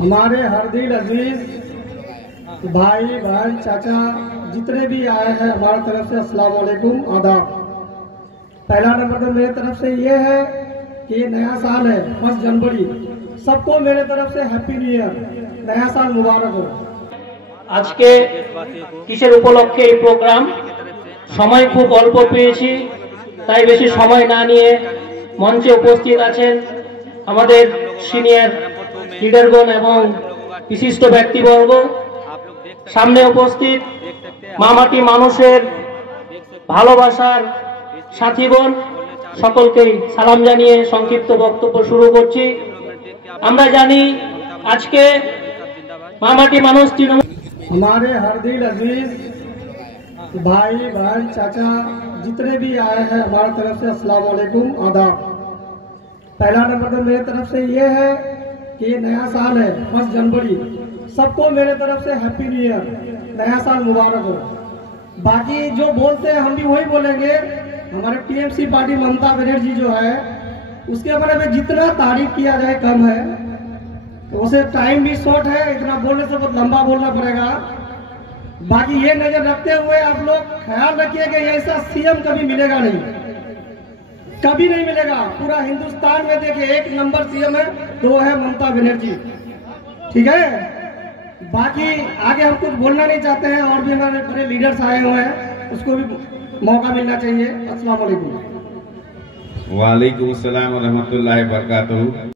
हमारे हरदिल अजीज भाई बहन चाचा जितने भी आए हैं हमारी तरफ से अस्सलाम वालेकुम आदाब। पहला नंबर तो मेरी तरफ से ये है कि ये नया साल है 1 जनवरी, सबको मेरे तरफ से हैप्पी न्यू ईयर, नया साल मुबारक हो। আজকে কিসের উপলক্ষে এই প্রোগ্রাম, সময় খুব অল্প পেয়েছি, তাই বেশি সময় না নিয়ে মঞ্চে উপস্থিত আছেন আমাদের সিনিয়র লিডারগণ এবং বিশিষ্ট ব্যক্তিবর্গ। সামনে উপস্থিত মামাটি মানুষের ভালোবাসার সাথীগণ, সকলকেই সালাম জানিয়ে সংক্ষিপ্ত বক্তব্য শুরু করছি। আমরা জানি আজকে মামাটি মানুষ তৃণমূল। हमारे हरदिल अजीज भाई बहन चाचा जितने भी आए हैं हमारी तरफ से अस्सलाम वालेकुम आदाब। पहला नंबर तो मेरी तरफ से ये है कि ये नया साल है 1 जनवरी, सबको मेरे तरफ से हैप्पी न्यू ईयर, नया साल मुबारक हो। बाकी जो बोलते हैं हम भी वही बोलेंगे। हमारे टीएमसी पार्टी ममता बनर्जी जो है उसके बारे में जितना तारीफ किया जाए कम है, तो उसे टाइम भी शॉर्ट है, इतना बोलने से बहुत लंबा बोलना पड़ेगा। बाकी ये नजर रखते हुए आप लोग ख्याल रखिए कि ऐसा सीएम कभी मिलेगा नहीं, कभी नहीं मिलेगा। पूरा हिंदुस्तान में देखिए 1 नंबर सीएम है तो वो है ममता बनर्जी, ठीक है। बाकी आगे हम कुछ बोलना नहीं चाहते हैं, और भी हमारे बड़े लीडर्स आए हुए हैं, उसको भी मौका मिलना चाहिए। अस्सलाम वालेकुम। वालेकुम अस्सलाम व रहमतुल्लाहि व बरकातहू।